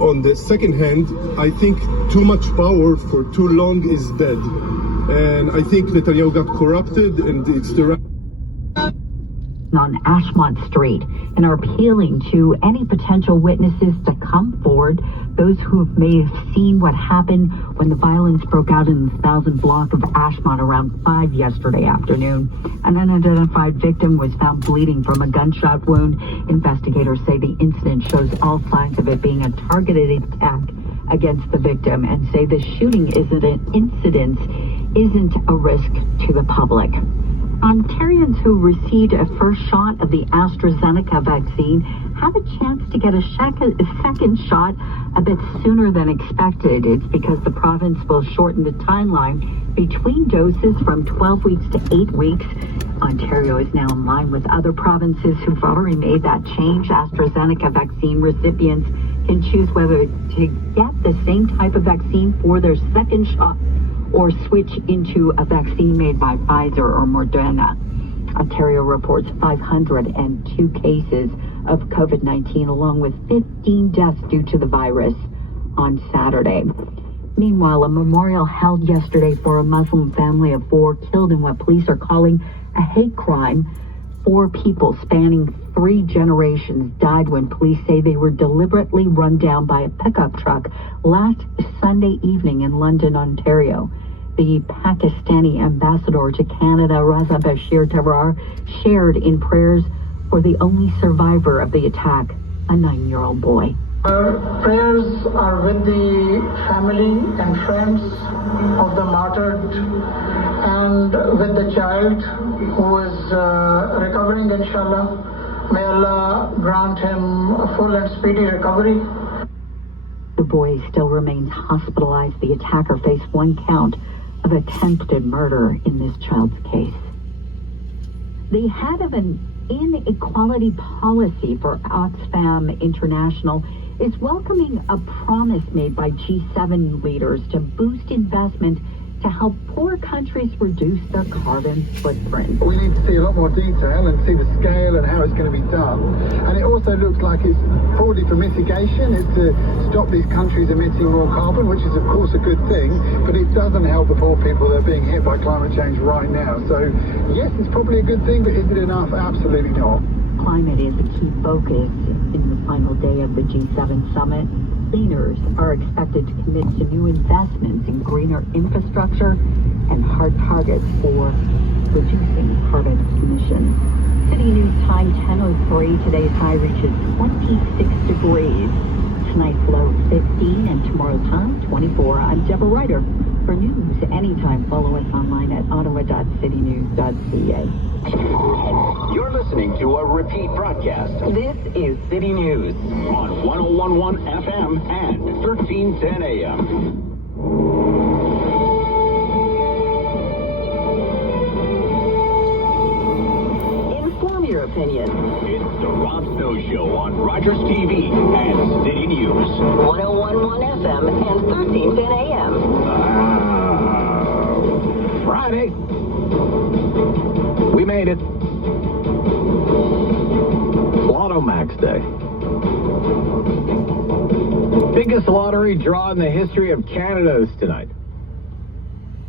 On the second hand, I think too much power for too long is bad. And I think Netanyahu got corrupted, and it's the on Ashmont Street and are appealing to any potential witnesses to come forward, those who may have seen what happened when the violence broke out in the 1000 block of Ashmont around 5 yesterday afternoon. An unidentified victim was found bleeding from a gunshot wound. Investigators say the incident shows all signs of it being a targeted attack against the victim and say the shooting isn't a risk to the public. Ontarians who received a first shot of the AstraZeneca vaccine have a chance to get a second shot a bit sooner than expected. It's because the province will shorten the timeline between doses from 12 weeks to 8 weeks. Ontario is now in line with other provinces who've already made that change. AstraZeneca vaccine recipients can choose whether to get the same type of vaccine for their second shot or switch into a vaccine made by Pfizer or Moderna. Ontario reports 502 cases of COVID-19, along with 15 deaths due to the virus on Saturday. Meanwhile, a memorial held yesterday for a Muslim family of 4 killed in what police are calling a hate crime. 4 people spanning 3 generations died when police say they were deliberately run down by a pickup truck last Sunday evening in London, Ontario. The Pakistani ambassador to Canada, Raza Bashir Tarar, shared in prayers for the only survivor of the attack, a 9-year-old boy. Our prayers are with the family and friends of the martyred and with the child who is recovering, inshallah. May Allah grant him a full and speedy recovery. The boy still remains hospitalized. The attacker faced 1 count of attempted murder in this child's case. The head of an inequality policy for Oxfam International is welcoming a promise made by G7 leaders to boost investment to help poor countries reduce their carbon footprint. We need to see a lot more detail and see the scale and how it's going to be done. And it also looks like it's broadly for mitigation. It's to stop these countries emitting more carbon, which is of course a good thing, but it doesn't help the poor people that are being hit by climate change right now. So yes, it's probably a good thing, but is it enough? Absolutely not. Climate is a key focus in the final day of the G7 summit. Leaders are expected to commit to new investments in greener infrastructure and hard targets for reducing carbon emissions. City News time 10:03. Today's high reaches 26 degrees. Tonight's low 15 and tomorrow's high 24. I'm Deborah Ryder. For news anytime, follow us online at ottawa.citynews.ca. You're listening to a repeat broadcast. This is City News On 1011 FM and 1310 AM. Inform your opinion. It's the Rob Snow Show on Rogers TV and City News. 1011 FM and 1310 AM. Friday. We made it. Lotto Max Day. Biggest lottery draw in the history of Canada is tonight.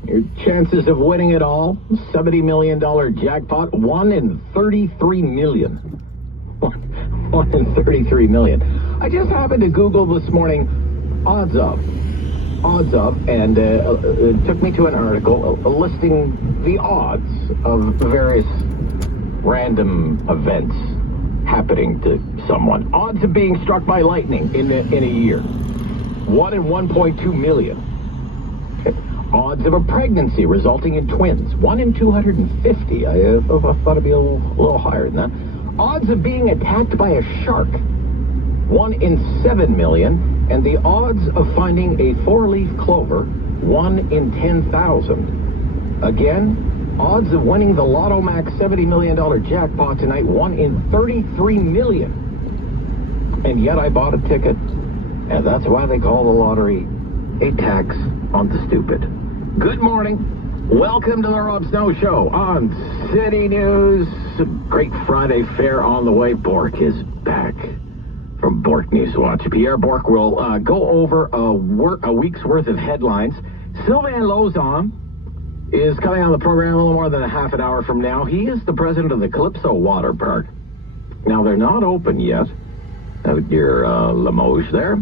Your chances of winning it all, $70 million jackpot, 1 in 33 million. 1 in 33 million. I just happened to Google this morning, odds of, and it took me to an article listing the odds of various random events happening to someone. Odds of being struck by lightning in a year, 1 in 1.2 million. Odds of a pregnancy resulting in twins, 1 in 250. I thought it'd be a little higher than that. Odds of being attacked by a shark, 1 in 7 million. And the odds of finding a 4-leaf clover, 1 in 10,000. Again, odds of winning the Lotto Max $70 million jackpot tonight, 1 in 33 million. And yet I bought a ticket, and that's why they call the lottery a tax on the stupid. Good morning. Welcome to the Rob Snow Show on City News. A great Friday fare on the way. Bork is back From Bork News Watch, Pierre Bork will go over a week's worth of headlines. Sylvain Lauzon is coming on the program a little more than a half an hour from now. He is the president of the Calypso Water Park. Now, they're not open yet, out near Limoges there,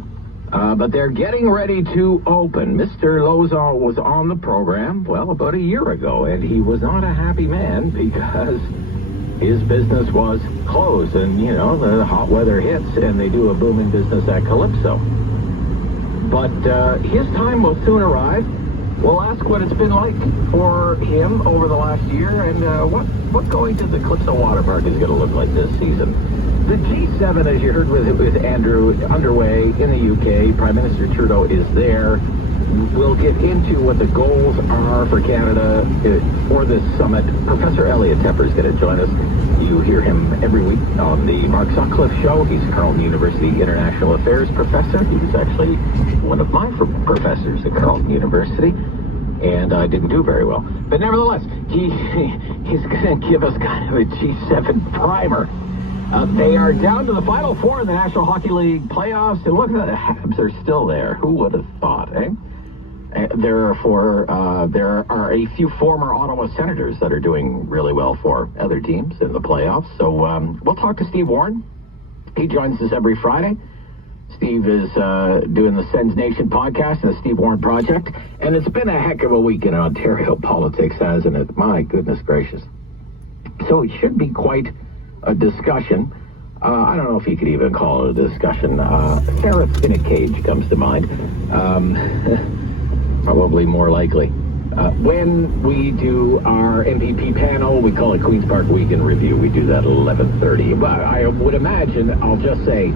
but they're getting ready to open. Mr. Lauzon was on the program, well, about a year ago, and he was not a happy man because his business was closed, and, you know, the hot weather hits, and they do a booming business at Calypso. But his time will soon arrive. We'll ask what it's been like for him over the last year, and what going to the Calypso Water Park is going to look like this season. The G7, as you heard with Andrew, underway in the UK. Prime Minister Trudeau is there. We'll get into what the goals are for Canada for this summit. Professor Elliot Tepper is going to join us. You hear him every week on the Mark Sutcliffe Show. He's Carleton University International Affairs professor. He was actually one of my professors at Carleton University, and I didn't do very well. But nevertheless, he's going to give us kind of a G7 primer. They are down to the Final Four in the National Hockey League playoffs, and look at the Habs are still there. Who would have thought, eh? There are a few former Ottawa Senators that are doing really well for other teams in the playoffs. So we'll talk to Steve Warren. He joins us every Friday. Steve is doing the Sens Nation podcast and the Steve Warren Project. And it's been a heck of a week in Ontario politics, hasn't it? My goodness gracious. So it should be quite a discussion. I don't know if you could even call it a discussion. Sarah Finnecage comes to mind. Probably more likely. When we do our MPP panel, we call it Queen's Park Week in Review. We do that at 11:30. But I would imagine, I'll just say,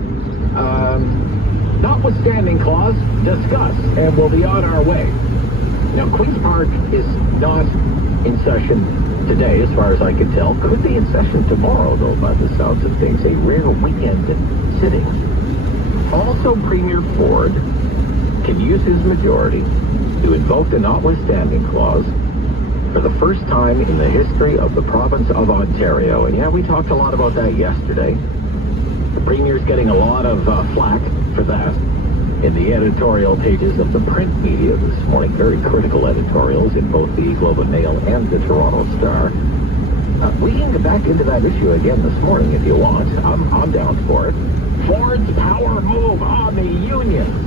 notwithstanding clause, discuss, and we'll be on our way. Now, Queen's Park is not in session today, as far as I can tell. Could be in session tomorrow, though, by the sounds of things. A rare weekend sitting. Also, Premier Ford can use his majority to invoke the notwithstanding clause for the first time in the history of the province of Ontario. And yeah, we talked a lot about that yesterday. The Premier's getting a lot of flack for that in the editorial pages of the print media this morning. Very critical editorials in both the Globe and Mail and the Toronto Star. We can get back into that issue again this morning if you want. I'm down for it. Ford's power move on the unions.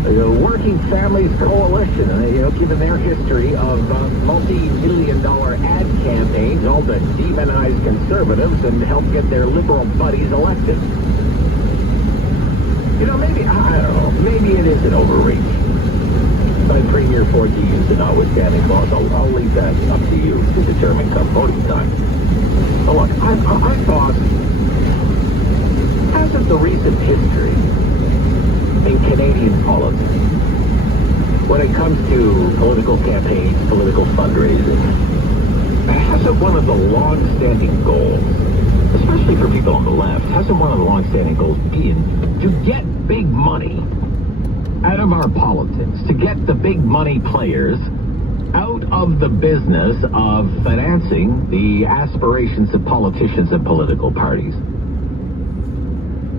The Working Families Coalition, given their history of multi-million-dollar ad campaigns, all to demonize conservatives and help get their liberal buddies elected. Maybe, I don't know, maybe it is an overreach by Premier Ford to use the notwithstanding clause. I'll leave that up to you to determine come voting time. But look, I thought, as of the recent history in Canadian politics, when it comes to political campaigns, political fundraising, hasn't one of the long-standing goals, especially for people on the left, hasn't one of the long-standing goals been to get big money out of our politics, to get the big money players out of the business of financing the aspirations of politicians and political parties?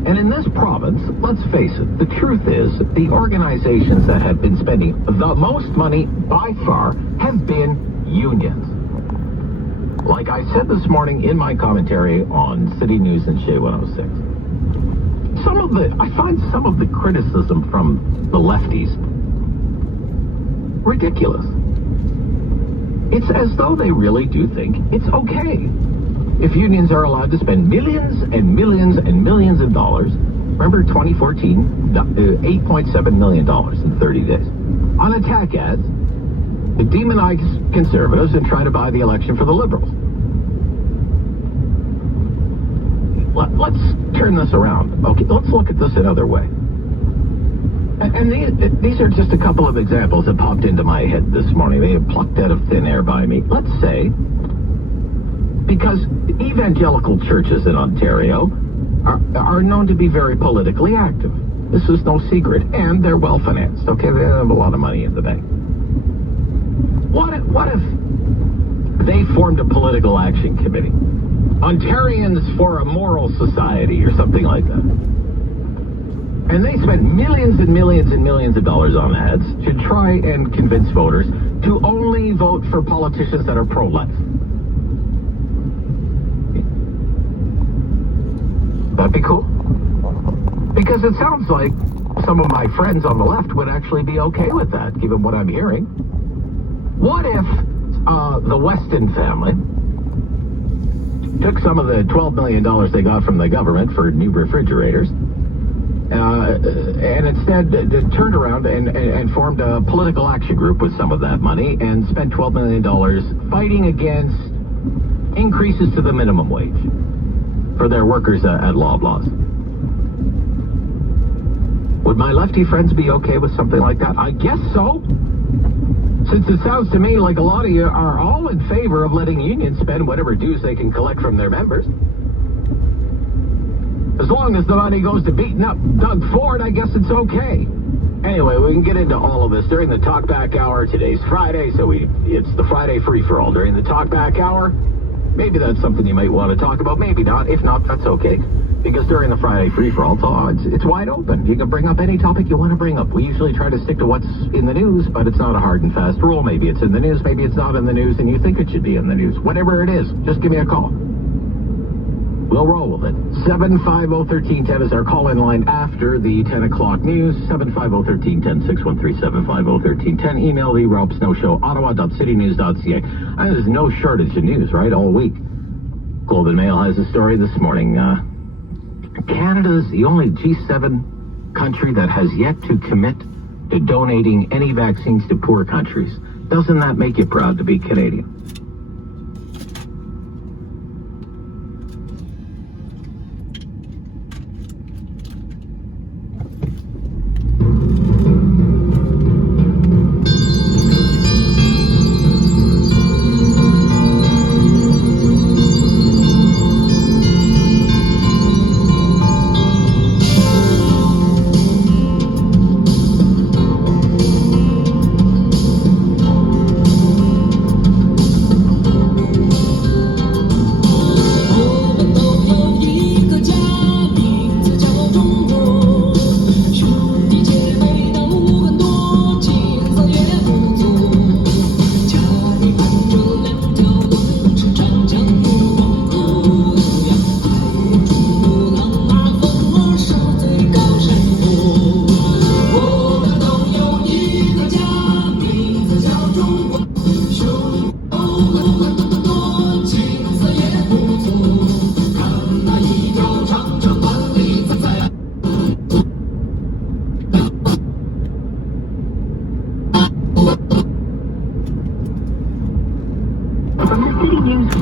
And in this province, let's face it, the truth is the organizations that have been spending the most money by far have been unions. Like I said this morning in my commentary on City News and Shea 106, I find some of the criticism from the lefties ridiculous. It's as though they really do think it's okay if unions are allowed to spend millions and millions and millions of dollars. Remember 2014, $8.7 million in 30 days on attack ads to demonize conservatives and try to buy the election for the Liberals. Let's turn this around. Okay, let's look at this another way. And these are just a couple of examples that popped into my head this morning. They have plucked out of thin air by me. Let's say, because evangelical churches in Ontario are known to be very politically active. This is no secret, and they're well financed. Okay, they have a lot of money in the bank. What if they formed a political action committee? Ontarians for a Moral Society or something like that. And they spent millions and millions and millions of dollars on ads to try and convince voters to only vote for politicians that are pro-life. That'd be cool. Because it sounds like some of my friends on the left would actually be okay with that, given what I'm hearing. What if the Weston family took some of the $12 million they got from the government for new refrigerators and instead turned around and formed a political action group with some of that money and spent $12 million fighting against increases to the minimum wage for their workers at Loblaws? Would my lefty friends be okay with something like that? I guess so. Since it sounds to me like a lot of you are all in favor of letting unions spend whatever dues they can collect from their members. As long as the money goes to beating up Doug Ford, I guess it's okay. Anyway, we can get into all of this during the Talkback Hour. Today's Friday, so it's the Friday free-for-all. During the Talkback Hour, maybe that's something you might want to talk about. Maybe not. If not, that's okay. Because during the Friday free-for-all, it's wide open. You can bring up any topic you want to bring up. We usually try to stick to what's in the news, but it's not a hard and fast rule. Maybe it's in the news, maybe it's not in the news, and you think it should be in the news. Whatever it is, just give me a call. We'll roll with it. 750-1310 is our call-in line after the 10 o'clock news. 750-1310, 613-750-1310. Email the Rob Snow Show, ottawa.citynews.ca. There's no shortage of news, right, all week. Globe and Mail has a story this morning. Canada is the only G7 country that has yet to commit to donating any vaccines to poor countries. Doesn't that make you proud to be Canadian?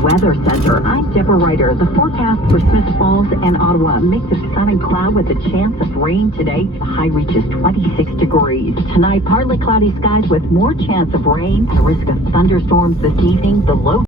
Weather Center. I'm Deborah Ryder. The forecast for Smith Falls and Ottawa: a mix of sun and cloud with a chance of rain today. The high reaches 26 degrees. Tonight, partly cloudy skies with more chance of rain. A risk of thunderstorms this evening. The low